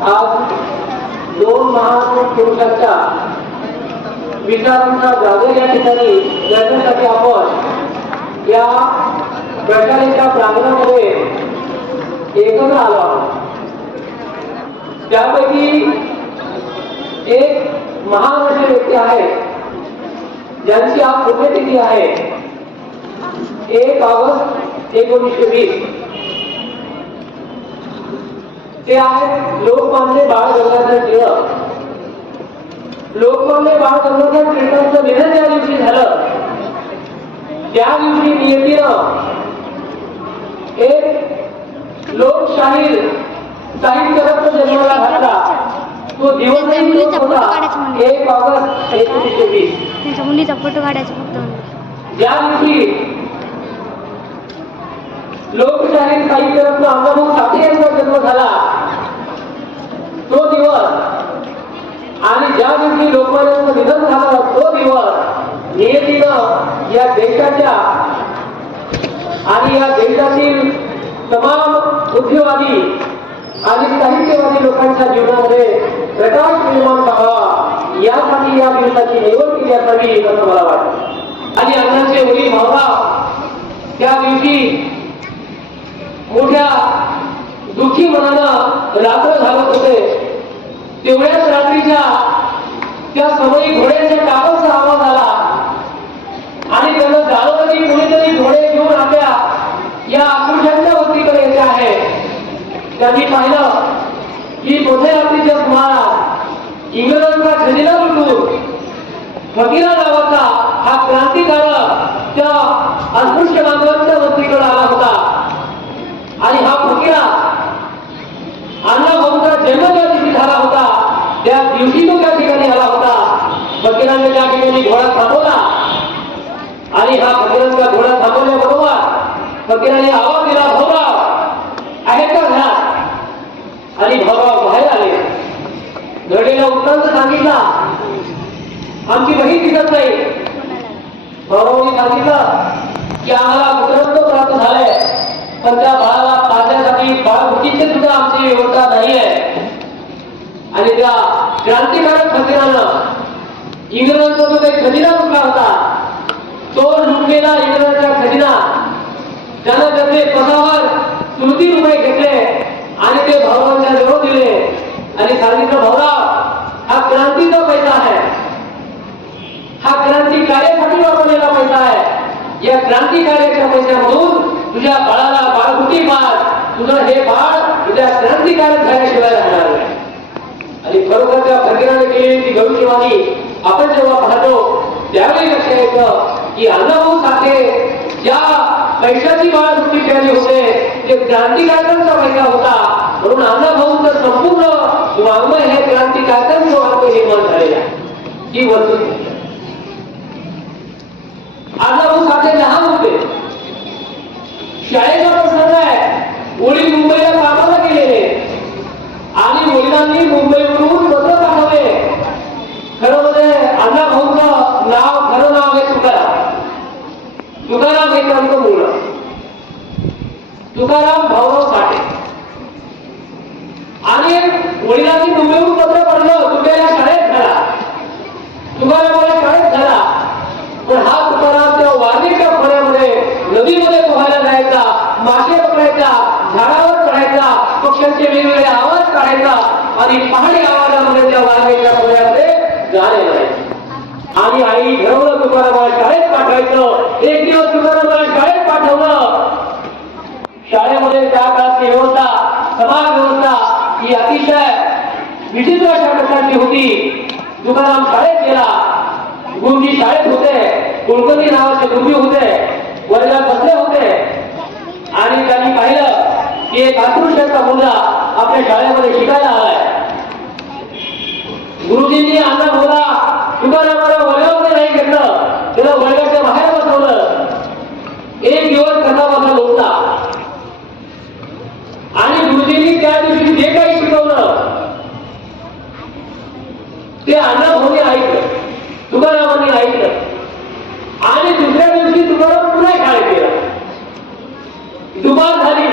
आज दोन महान पुरुषांच्या विचारांचा जागर या ठिकाणी करण्यासाठी आपण या प्रशालेच्या प्रांगणामध्ये एकत्र आलो आहोत. त्यापैकी एक महान असे व्यक्ती आहे ज्यांची आज पुण्यतिथी आहे. एक ऑगस्ट एकोणीसशे वीस. ते आहेत. लोकमान्य बाळ गंगाधर टिळक. लोकमान्य बाळ गंगाधर टिळकांचं निधन ज्या दिवशी झालं. त्या दिवशी नियतीनं एक लोकशाहीर साहित्य रत्न जन्माला घातला. तो दिवसही होता. एक ऑगस्ट एकोणीसशे वीस. त्यांच्या मुलीचा फोटो काढायचा फक्त ज्या दिवशी लोकशाहीर साहित्य रत्न अण्णाभाऊ साठे यांचा जन्म झाला तो दिवस. आणि ज्या दिवशी लोकमान्यांचं निधन झालं तो दिवस. नियतीनं या देशाच्या आणि या देशातील तमाम बुद्धिवादी आणि साहित्यवादी लोकांच्या जीवनामध्ये प्रकाश निर्माण व्हावा. यासाठी या दिवसाची निवड केली असावी असं मला वाटतं. आणि अण्णांचे मुली भावभाव त्या दिवशी मोठ्या दुःखी मनानं रात्र घालत होते. तेवढ्याच रात्रीच्या त्या समयी घोड्याच्या टाकाचा आवाज आला. आणि त्यांना जाणवलं की कोणीतरी घोडे घेऊन आपल्या या आकृष्यांच्या वस्तीकडे येते आहे. त्यांनी पाहिलं की मध्यरात्रीच्या सुमारास इंग्रजांचा खजिना लुटून फकीरा नावाचा हा क्रांतिकारक त्या अस्पृश्य बांधवांच्या वस्तीकडे आला होता. आणि हा फकीरा अण्णा भाऊचा जन्म ज्या दिवशी झाला होता त्या दिवशी तो त्या ठिकाणी आला होता फकीराने त्या ठिकाणी घोडा थांबवला. आणि हा फकीरांचा घोडा थांबवल्याबरोबर फकीराने आवाज दिला भाऊराव आहे का घरात? आणि भाऊराव बाहेर आले. घडलेला वृत्तांत सांगितला आमची बहीण दिसत नाही. भाऊरावने सांगितलं की आम्हाला पुत्रत्व प्राप्त झालंय पण त्या बाळाला पाहण्यासाठी बाळमुखीची सुद्धा आमची व्यवस्था नाही आहे आणि त्या क्रांतिकारक फकीरानं इंग्रजांचा जो काही खजिना लुटला होता तो लुटलेला इंग्रजांचा खजिना. त्यानं त्याचे पदावर स्मृती रुपये घेतले आणि ते भाऊरावांच्या जवळ दिले. आणि सांगितलं भाऊराव हा क्रांतीचा पैसा आहे. हा क्रांती कार्यासाठी वापरलेला पैसा आहे. या क्रांती कार्याच्या पैशामधून तुझ्या बाळाला बाळगुटी मार? तुझं हे बाळ उद्या क्रांतिकारक झाल्याशिवाय राहणार नाही. आणि खरोखर त्या फकीराने केलेली ती भविष्यवाणी आपण जेव्हा पाहतो त्यावेळी लक्ष येतं की अण्णाभाऊ साठे ज्या पैशाची बाळगुटी केली होते ते क्रांतिकारकांचा पैसा होता. म्हणून अण्णाभाऊचं संपूर्ण वाङ्मय हे क्रांतिकारकांचं वाङ्मय निर्माण झालेलं आहे. ही वस्तुस्थिती अण्णाभाऊ साठे लहान होते. शाळेचा प्रसंग आहे. वडील मुंबईला कामाला गेलेले. आणि वडिलांनी मुंबईवरून पत्र पाठवले खरं म्हणजे अण्णा भाऊचं नाव खरं नाव आहे तुकाराम. तुकाराम हे त्यांचं मुलं तुकाराम भाऊराव साठे आणि वडिलांनी तुम्ही पत्र पडलं तुझ्या शाळेत घाला तुकारामाला शाळेत घाला पण हा तुकाराम त्या वारणीच्या खोऱ्यामध्ये नदीमध्ये पोहायला जायचा मासे पकडायचा झाडावर चढायचा पक्ष्यांचे वेगवेगळे आवाज काढायचा आणि पहाडी आवाजामध्ये त्या वारणीच्या खोऱ्यामध्ये जाणे आणि आई ठरवलं तुकारामाला शाळेत पाठवायचं. एक दिवस तुकारामाला शाळेत पाठवलं. शाळेमध्ये त्या काळातली व्यवस्था समाज व्यवस्था ही अतिशय विचित्र अशा प्रकारची होती. तुकाराम शाळेत गेला गुरुजी शाळेत होते. कुलकर्णी नावाचे गुरुजी होते. वर्गात बसले होते. आणि त्यांनी पाहिलं की एक अस्पृश्याचा मुलगा आपल्या शाळेमध्ये शिकायला आलाय. गुरुजींनी आता वर्गाच्या बाहेर बसवलं. एक दिवस कथा माझा लोटला आणि गुरुजींनी त्या दिवशी जे काही शिकवलं ते अण्णाभाऊने ऐकलं. तुकारामांनी ऐकलं? आणि दुसऱ्या दिवशी तुकाराम पुन्हा शाळेत गेला. दुपार झाली.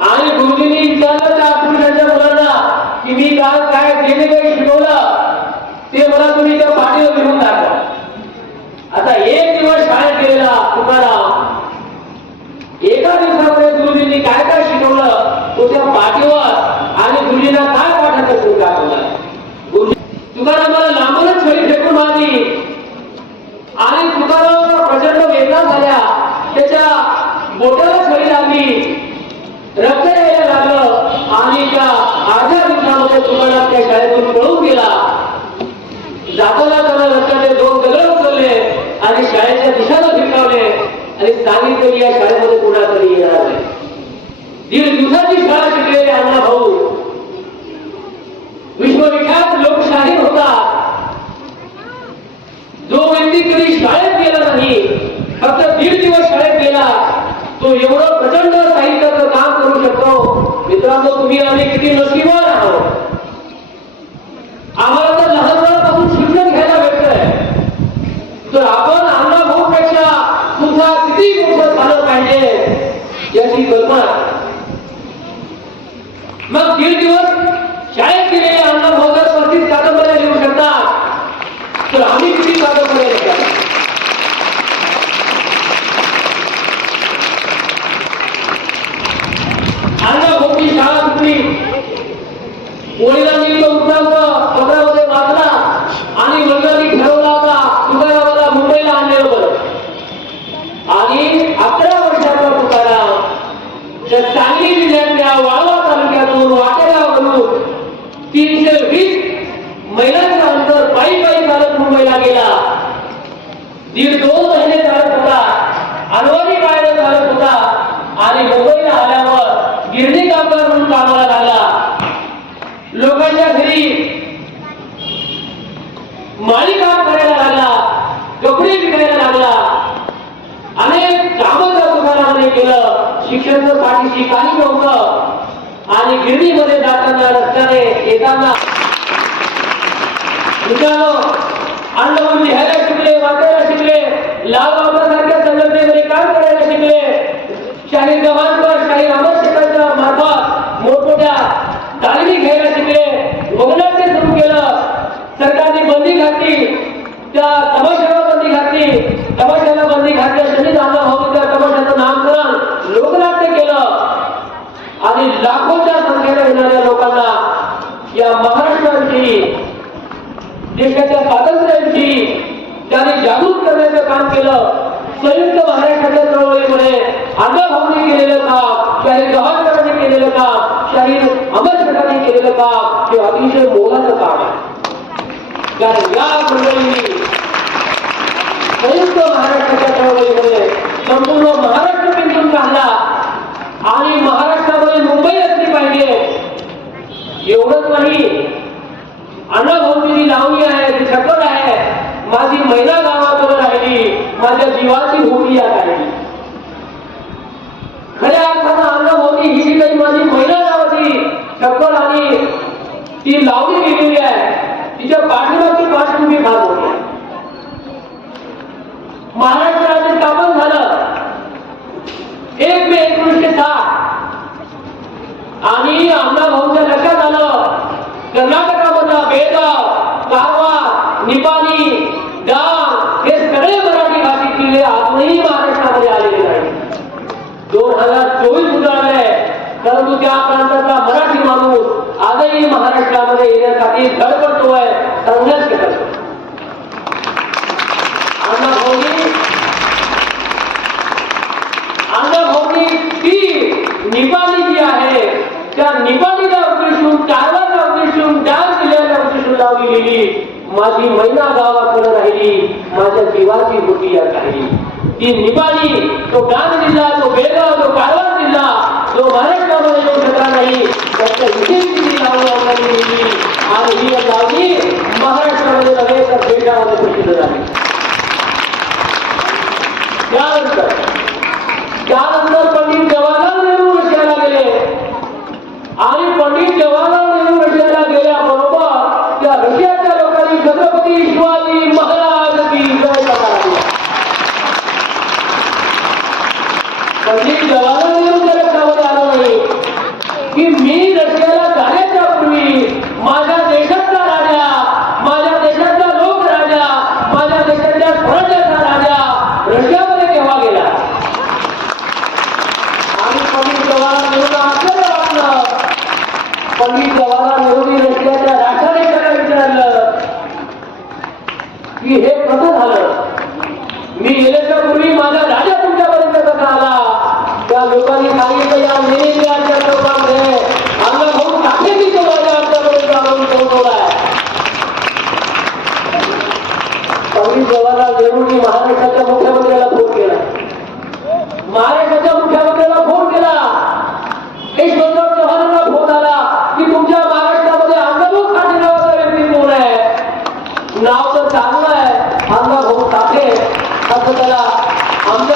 आणि गुरुजींनी विचारलं त्या आत्मशाच्या मुलांना की मी काल काय जे काही शिकवलं ते मला तुम्ही त्या पाठीवर घेऊन टाका तुकारामाला लांबूनच छळी फेकून आली. आणि तुकाराम प्रचंड वेदना झाल्या. त्याच्या बोटाला छळी लागली. रक्त यायला लागलं. आणि त्या अर्ध्या दिवसामध्ये तुकाराम त्या शाळेतून पळून गेला. जाताना त्याला रस्त्याचे दोन दगड उचलले आणि शाळेच्या दिशाला फिरकावले आणि सांगितलं की या शाळेमध्ये कुणा तरी येणार नाही. दीड दिवसाची शाळा शिकलेले अण्णा भाऊ. विश्वविख्यात लोकशाही होता जो व्यक्ती कधी शाळेत गेला नाही फक्त दीड दिवस शाळेत गेला तो एवढं प्रचंड साहित्याचं काम करू शकतो. मित्रांनो तुम्ही आम्ही किती नशिबान आहोत. आम्हाला तर लहान शिक्षण घ्यायला भेटतंय तर आपण अण्णा भाऊपेक्षा सुद्धा किती मोठं झालं पाहिजे याची कल्पना मग दीड दिवस शाळेत गेलेले अण्णा भाऊ जर पस्तीस कादंबऱ्या लिहू शकतात तर आम्ही किती कादंबऱ्या लिहितात अण्णा भाऊची शाळा सुटली वडिलांनी तो वृत्तांत पत्रामध्ये वाचला आणि वडिलांनी ठरवला होता तुकारामाला मुंबईला आणले बरं आणि अकरा वर्षाचा तुकाराम त्या सांगली जिल्ह्यातल्या वाळवा तालुक्यातून वाटेगाववरून तीनशे वीस मैलांचं अंतर पायी पायी चालत मुंबईला गेला दीड दोन महिने चालत होता. अनवाणी काळाने चालत होता. आणि मुंबईला आल्यावर गिरणी कामगार म्हणून कामाला लागला. लोकांच्या घरी माळी काम करायला लागला. कपडे विकायला लागला. अनेक कामं त्या दुकानामध्ये केलं शिक्षण पाठीशी काही नव्हतं. आणि गिरणीमध्ये जाताना रस्त्याने येताना मित्रांनो अण्णाभाऊ लिहायला शिकले वाचायला शिकले. लाल बाबासारख्या संघटनेमध्ये काम करायला शिकले. शाहीर गव्हाणकर शाहीर अहमद शेखांच्या मार्फत मोठमोठ्या तालमी घ्यायला शिकले. वगनाट्य सुरू केलं. सरकारने बंदी घातली. त्या तमाशाला बंदी घातली. तमाशाला बंदी घातल्या शनी अण्णा भाऊ त्या तमाशाचं नामकरण लोकनाट्य केलं. आणि लाखोच्या संख्येने येणाऱ्या लोकांना या महाराष्ट्राची देशाच्या स्वातंत्र्याची त्याने जागृत करण्याचं काम केलं. संयुक्त महाराष्ट्राच्या चळवळीमध्ये अण्णा केलेलं काम शाहीर गव्हाणकरांनी केलेलं काम शाहीर अमर केलेलं काम हे अतिशय मोलाचं काम आहे. कारण या मंडळींनी संयुक्त महाराष्ट्राच्या चळवळीमध्ये संपूर्ण महाराष्ट्र पिंजून काढला. आणि महाराष्ट्रामध्ये मुंबई असली पाहिजे. एवढंच नाही. अण्णा भाऊची जी लावणी आहे जी छकड आहे माझी महिला गावाकडे राहिली माझ्या जीवाची होती या राहिली खऱ्या अर्थानं अण्णा भाऊनी ही जी काही माझी महिला नावाची चप्पल आणि ती लावली गेलेली आहे. तिच्या पाठीमागची पार्श्वभूमी फार मोठी आहे महाराष्ट्र राज्य स्थापन झालं एक मे एकोणीसशे साठ आणि अण्णा भाऊच्या लक्षात आलं कर्नाटकामधला बेळगाव कारवार निपाणी डांग हे सगळे मराठी भाषिक जिल्हे अजूनही महाराष्ट्रामध्ये आलेले नाही दोन हजार चोवीस उजाडले परंतु त्या प्रांतातला मराठी माणूस आजही महाराष्ट्रामध्ये येण्यासाठी धडपडतोय संघर्ष करतो अण्णा भाऊनी अण्णा भाऊनी ती निपाणी जी आहे त्या निपाणीला उद्देशून कारवारला उद्देशून डान्स जिल्ह्याला उद्देशून लावली गेली माझी मैना गावाकडे राहिली माझ्या जीवाची होती या राहिली. ती निपाणी तो डांग जिल्हा तो बेळगाव तो कारवार जिल्हा जो महाराष्ट्रामध्ये येऊ शकला नाही. त्याच्या विशेष ती लावणी लावली गेली आणि ही लावणी महाराष्ट्रामध्ये नव्हे तर देशामध्ये प्रसिद्ध झाली त्यानंतर त्यानंतर पंडित जवाहरलाल नेहरू रशियाला गेले आणि पंडित जवाहरलाल नेहरू रशियाला गेल्याबरोबर त्या रशियाच्या लोकांनी छत्रपती शिवाजी महाराज की जय म्हणाली. पंडित जवाहरलाल नेहरूच्या लक्षामध्ये आलं नाही की मी रशियाला जाण्याच्या पूर्वी माझ्या देशातला राजा माझ्या देशातला लोक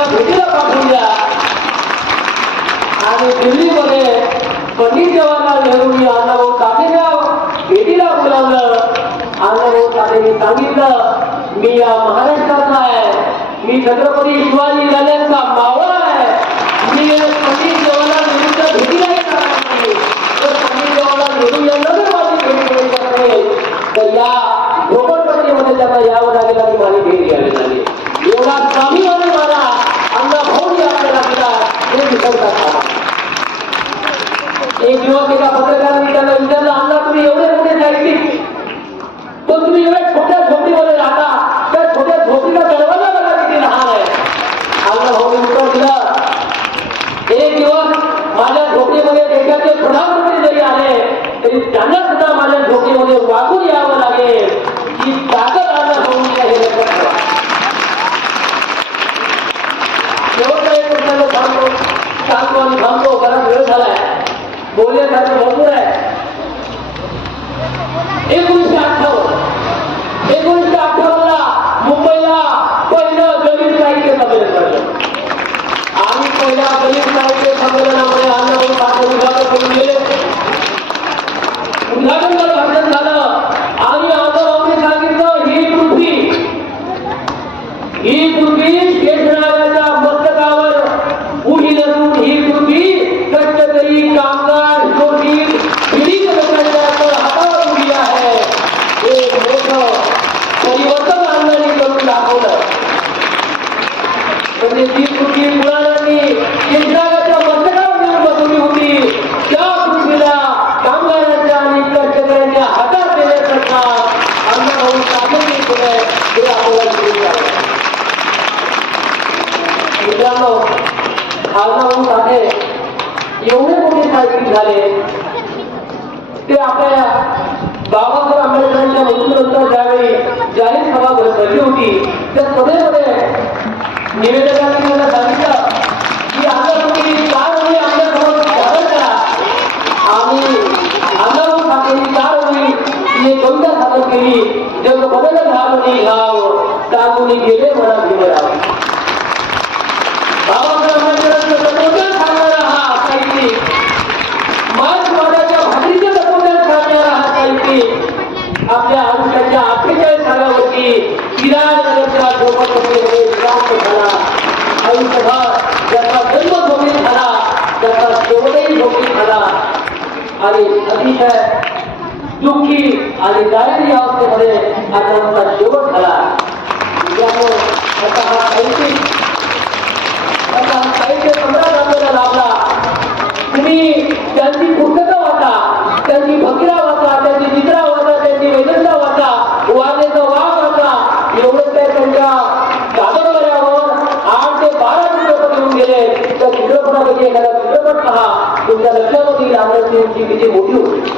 भेटीला पाठवून द्या आणि दिल्लीमध्ये पंडित जवाहरलाल नेहरूंनी अण्णाभाऊ हो? साठेच्या भेटीला बोलावलं. अण्णाभाऊ हो, साठेंनी सांगितलं. मी या महाराष्ट्राचा आहे. मी छत्रपती शिवाजी राजांचा मावळा आहे. मी पंडित जवाहरलाल नेहरूंच्या भेटीला येणार तर पंडित जवाहरलाल नेहरू यांना जर माझी भेट असेल तर या झोपडपट्टीमध्ये त्यांना यावं लागेल आणि माझी भेट घ्यावी लागेल. एवढा स्वाभिमानी मला अण्णा भाऊ आपल्याला दिला हे एक दिवस एका पत्रकारांनी त्यांना विचारलं आमदार तुम्ही एवढे मोठे साहित्यिक? पण तुम्ही एवढ्या छोट्या झोपडीमध्ये राहता. त्या छोट्या झोपडीचा दरवाजा बघा किती लहान आहे. आमदार हो, भाऊ उत्तर दिलं. एक दिवस माझ्या झोपडीमध्ये देशाचे प्रधानमंत्री जरी आले तरी त्यांना सुद्धा माझ्या झोपडीमध्ये वागून यावं लागेल. ही ताकद आमदार भाऊंची आहे हे लक्षात ठेवा. शेवटचा एक प्रश्न सांगतो. सांगतो आणि सांगतो बोलण्यासाठी भरपूर आहे एकोणीसशे अठ्ठावन्न एकोणीसशे अठ्ठावन्नला मुंबईला पहिलं दलित साहित्य संमेलन भरलं आम्ही पहिल्या दलित साहित्य संमेलनामध्ये अण्णाभाऊ साठे उद्घाटन करून गेले उद्घाटन भाषण झालं आणि अण्णाभाऊने सांगितलं ही पृथ्वी ही पृथ्वी शेषनागाच्या मस्तकावर उडी धरून ही पृथ्वी कष्टकरी कामगार शोषित पीडित लोकांच्या हातावर उभी आहे एक मोठं परिवर्तन अण्णांनी करून दाखवलं म्हणजे जी पृथ्वी मुलांनी शेषनागाच्या मस्तकावर नेऊन बसवली होती त्या पृथ्वीला कामगारांच्या आणि कष्टकऱ्यांच्या हातात देण्याकरता अण्णाभाऊ साधन केलं हे आपल्याला दिसून आलं. मित्रांनो अण्णाभाऊ साठे एवढे मोठे साहित्यिक झाले. ते आपल्या बाबासाहेब आंबेडकरांच्या मृत्यूनंतर ज्यावेळी जाहीर सभा भरली होती त्या सभेमध्ये निवेदकांनी मला सांगितलं की आता तुम्ही चार वेळी आपल्यासमोर सादर करा आणि अण्णाभाऊ साठेंनी चार वेळी ही एक कविता सादर केली जग बदल घालून घाव टाकून गेले म्हणा भीमराव बाबासाहेब आंबेडकरांचं तत्वज्ञान सांगणारा हा साहित्यिक मार्क्सवादाच्या भाकरीचे तत्वज्ञान सांगणारा हा साहित्यिक आपल्या आयुष्याच्या अठ्ठेचाळीस सालावरती किराणनगरच्या झोपडपट्टीमध्ये विराम झाला आयुष्यभर ज्याचा जन्म झोपीत झाला त्याचा शेवटही झोपीत झाला आणि अतिशय दुःखी आणि दारिद्र्य अवस्थेमध्ये आता आमचा शेवट झाला. त्यामुळे आता हा साहित्य सम्राट लाभला. तुम्ही त्यांची আমাদের যে এই